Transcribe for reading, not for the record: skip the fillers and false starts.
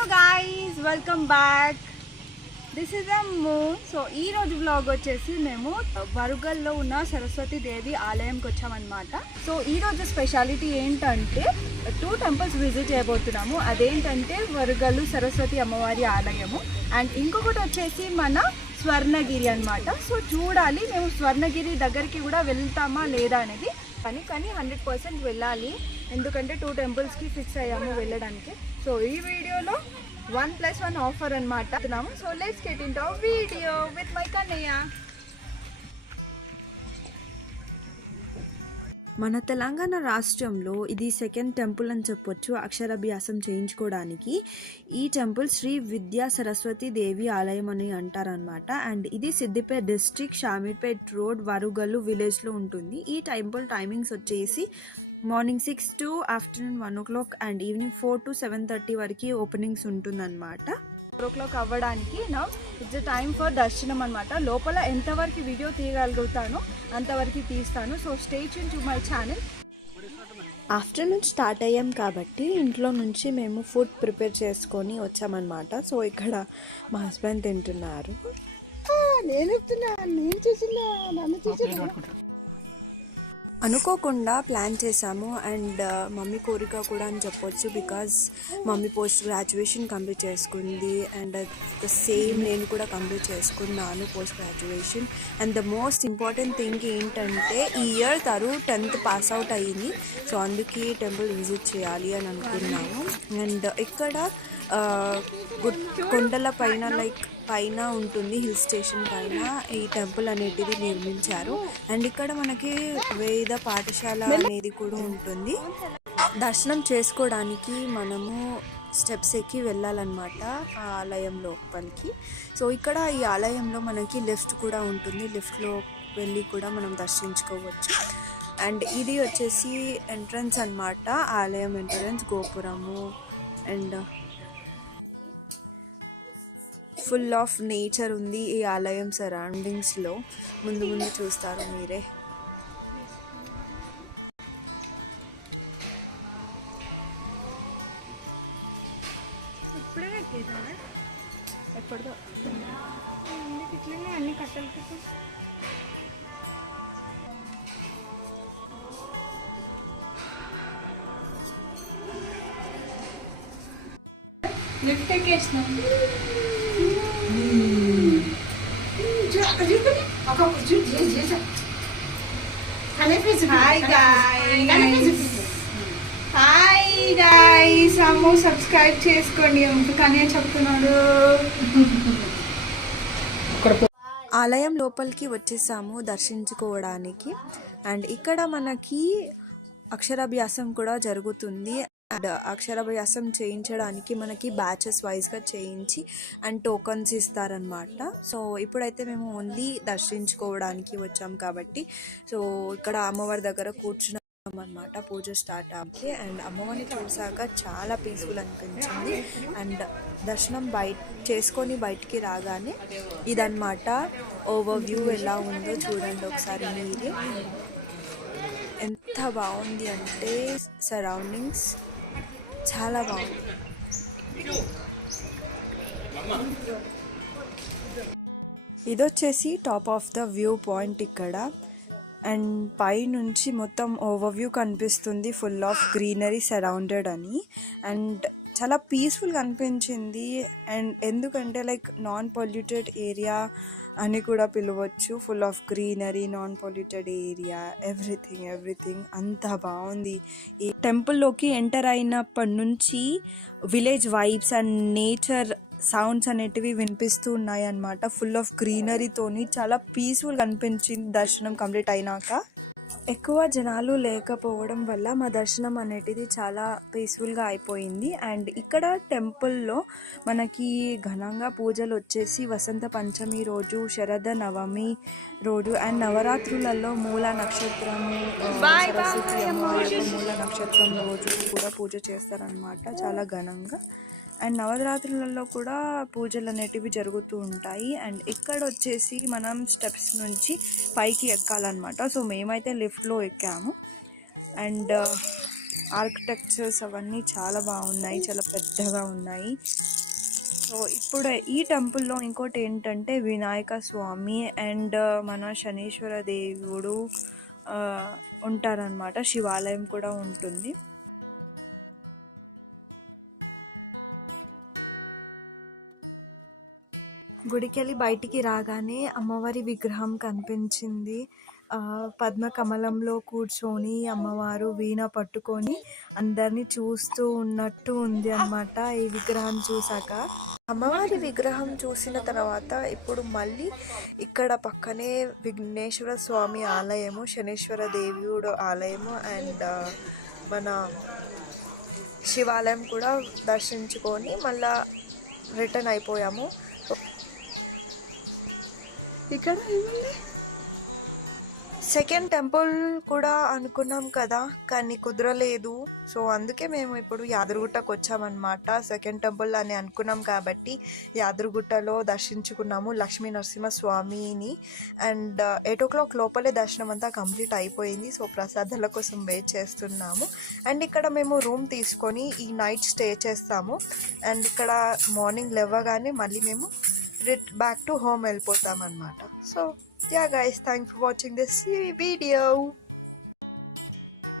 Hello guys, welcome back. This is Ammu. So ఈ రోజు vlog వచ్చేసి మేము వరుగల్లో ఉన్న సరస్వతి దేవి ఆలయంకి వచ్చామన్నమాట. సో ఈ రోజు స్పెషాలిటీ ఏంటంటే 2 టెంపుల్స్ విజిట్ చేయబోతున్నాము. అదేంటంటే వరుగల్లు సరస్వతి అమ్మవారి ఆలయము అండ్ ఇంకొకటి వచ్చేసి మన స్వర్ణగిరి అన్నమాట. సో చూడాలి మేము స్వర్ణగిరి దగ్గరికి కూడా వెళ్తామా లేదా అనేది. కానీ 100% వెళ్ళాలి, ఎందుకంటే 2 టెంపుల్స్కి ఫిక్స్ అయ్యాము వెళ్ళడానికి. సో ఈ వీడియోలో 1+1 ఆఫర్ అనమాట. So let's get into video with my Kannayya. మన తెలంగాణ రాష్ట్రంలో ఇది సెకండ్ టెంపుల్ అని చెప్పొచ్చు అక్షరాభ్యాసం చేయించుకోవడానికి. ఈ టెంపుల్ శ్రీ విద్యా సరస్వతి దేవి ఆలయం అని అంటారనమాట. అండ్ ఇది సిద్దిపేట డిస్ట్రిక్ట్ షామీర్పేట్ రోడ్ వరుగల్లు విలేజ్లో ఉంటుంది. ఈ టెంపుల్ టైమింగ్స్ వచ్చేసి morning 6 to afternoon 1 o'clock and evening 4 to 7:30 వరకు ఓపెనింగ్స్ ఉంటుందన్నమాట. 4 o'clock అవ్వడానికి నా ఇట్స్ ద టైమ్ ఫర్ దర్శనం అనమాట. లోపల ఎంతవరకు వీడియో తీయగలుగుతానో అంతవరకు తీస్తాను. So stay tune to my channel. Afternoon start అయ్యాం కాబట్టి ఇంట్లో నుంచి మేము ఫుడ్ ప్రిపేర్ చేసుకొని వచ్చామన్నమాట. సో ఇక్కడ మా హస్బెండ్ తింటున్నారు. అనుకోకుండా ప్లాన్ చేసాము అండ్ మమ్మీ కోరిక కూడా అని చెప్పొచ్చు. Because mummy post graduation complete చేసుకుంది అండ్ సేమ్ నేను కూడా కంప్లీట్ చేసుకున్నాను post graduation. And the most important thing ఏంటంటే ఈ ఇయర్ తను 10th పాస్ అవుట్ అయ్యింది. సో అందుకే టెంపుల్ విజిట్ చేయాలి అని అనుకున్నాము. అండ్ ఇక్కడ కొండల పైన పైన ఉంటుంది, హిల్ స్టేషన్ పైన ఈ టెంపుల్ అనేటిది నిర్మించారు. అండ్ ఇక్కడ మనకి వేద పాఠశాల అనేది కూడా ఉంటుంది. దర్శనం చేసుకోవడానికి మనము స్టెప్స్ ఎక్కి వెళ్ళాలన్నమాట ఆ ఆలయం లోపలికి. సో ఇక్కడ ఈ ఆలయంలో మనకి లిఫ్ట్ కూడా ఉంటుంది, లిఫ్ట్లో వెళ్ళి కూడా మనం దర్శించుకోవచ్చు. అండ్ ఇది వచ్చేసి ఎంట్రన్స్ అన్నమాట, ఆలయం ఎంట్రన్స్, గోపురము. అండ్ ఫుల్ ఆఫ్ నేచర్ ఉంది ఈ ఆలయం సరౌండింగ్స్లో. ముందు చూస్తారు మీరే. ఎప్పటిదో ఇట్లనే అన్ని కట్టలు లిఫ్ట్ ఎక్కేసినాం. హాయ్ గాయ్స్, అమ్ము సబ్స్క్రైబ్ చేసుకోండి ఎందుకనే చెప్తున్నాడు. ఆలయం లోపలికి వచ్చేసాము దర్శించుకోవడానికి. అండ్ ఇక్కడ మనకి అక్షరాభ్యాసం కూడా జరుగుతుంది. అండ్ అక్షరాభ్యాసం చేయించడానికి మనకి బ్యాచెస్ వైజ్గా చేయించి అండ్ టోకన్స్ ఇస్తారనమాట. సో ఇప్పుడైతే మేము ఓన్లీ దర్శించుకోవడానికి వచ్చాం కాబట్టి సో ఇక్కడ అమ్మవారి దగ్గర కూర్చున్నాం అనమాట పూజ స్టార్ట్ అవ్వకి. అండ్ అమ్మవారిని చూసాక చాలా పీస్ఫుల్ అనిపించింది. అండ్ దర్శనం చేసుకొని బయటికి రాగానే ఇదన్నమాట ఓవర్ వ్యూ ఎలా ఉందో చూడండి ఒకసారి మీరే. ఎంత బాగుంది అంటే సరౌండింగ్స్ చాలా బాగుంది. ఇది వచ్చేసి top of the view point ఇక్కడ. అండ్ పై నుంచి మొత్తం ఓవర్ వ్యూ కనిపిస్తుంది, ఫుల్ ఆఫ్ గ్రీనరీ సరౌండెడ్ అని. అండ్ చాలా పీస్ఫుల్గా అనిపించింది. అండ్ ఎందుకంటే నాన్ పొల్యూటెడ్ ఏరియా అని కూడా పిలవచ్చు. Full of greenery, non polluted area, everything అంత బాగుంది. ఈ టెంపుల్లోకి ఎంటర్ అయినప్పటి నుంచి village vibes and nature sounds అనేటివి వినిపిస్తూ ఉన్నాయి అన్నమాట. ఫుల్ ఆఫ్ గ్రీనరీతోని చాలా పీస్ఫుల్గా అనిపించింది దర్శనం కంప్లీట్ అయినాక. ఎక్కువ జనాలు లేకపోవడం వల్ల మా దర్శనం అనేటిది చాలా పీస్ఫుల్గా అయిపోయింది. అండ్ ఇక్కడ టెంపుల్లో మనకి ఘనంగా పూజలు వచ్చేసి వసంత పంచమి రోజు, శరద నవమి రోజు అండ్ నవరాత్రులలో మూల నక్షత్రము, సరస్వతి అమ్మవారి మూల నక్షత్రం రోజు కూడా పూజ చేస్తారనమాట చాలా ఘనంగా. అండ్ నవరాత్రులలో కూడా పూజలు అనేటివి జరుగుతూ ఉంటాయి. అండ్ ఇక్కడ వచ్చేసి మనం స్టెప్స్ నుంచి పైకి ఎక్కాలన్నమాట. సో మేమైతే లిఫ్ట్లో ఎక్కాము. అండ్ ఆర్కిటెక్చర్స్ అవన్నీ చాలా బాగున్నాయి, చాలా పెద్దగా ఉన్నాయి. సో ఇప్పుడు ఈ టెంపుల్లో ఇంకోటి ఏంటంటే వినాయక స్వామి అండ్ మన శనీశ్వర దేవుడు ఉంటారనమాట. శివాలయం కూడా ఉంటుంది. గుడికెళ్ళి బయటికి రాగానే అమ్మవారి విగ్రహం కనిపించింది. పద్మ కమలంలో కూర్చొని అమ్మవారు వీణ పట్టుకొని అందరినీ చూస్తూ ఉన్నట్టు ఉంది అన్నమాట ఈ విగ్రహం చూసాక. అమ్మవారి విగ్రహం చూసిన తర్వాత ఇప్పుడు మళ్ళీ ఇక్కడ పక్కనే విఘ్నేశ్వర స్వామి ఆలయము, శనీశ్వర దేవుడు ఆలయము అండ్ మన శివాలయం కూడా దర్శించుకొని మళ్ళా రిటర్న్ అయిపోయాము. ఇక్కడ ఏముంది? సెకండ్ టెంపుల్ కూడా అనుకున్నాం కదా, కానీ కుదరలేదు. సో అందుకే మేము ఇప్పుడు యాదగిరిగుట్టకు వచ్చామన్నమాట. సెకండ్ టెంపుల్ అని అనుకున్నాం కాబట్టి యాదగిరిగుట్టలో దర్శించుకున్నాము లక్ష్మీ నరసింహస్వామిని. అండ్ 8 o'clock లోపలే దర్శనం అంతా కంప్లీట్ అయిపోయింది. సో ప్రసాదాల కోసం వెయిట్ చేస్తున్నాము. అండ్ ఇక్కడ మేము రూమ్ తీసుకొని ఈ నైట్ స్టే చేస్తాము. అండ్ ఇక్కడ మార్నింగ్ లేవగానే మళ్ళీ మేము back to home వెళ్ళిపోతాం అన్నమాట. So yeah guys, thanks for watching this video.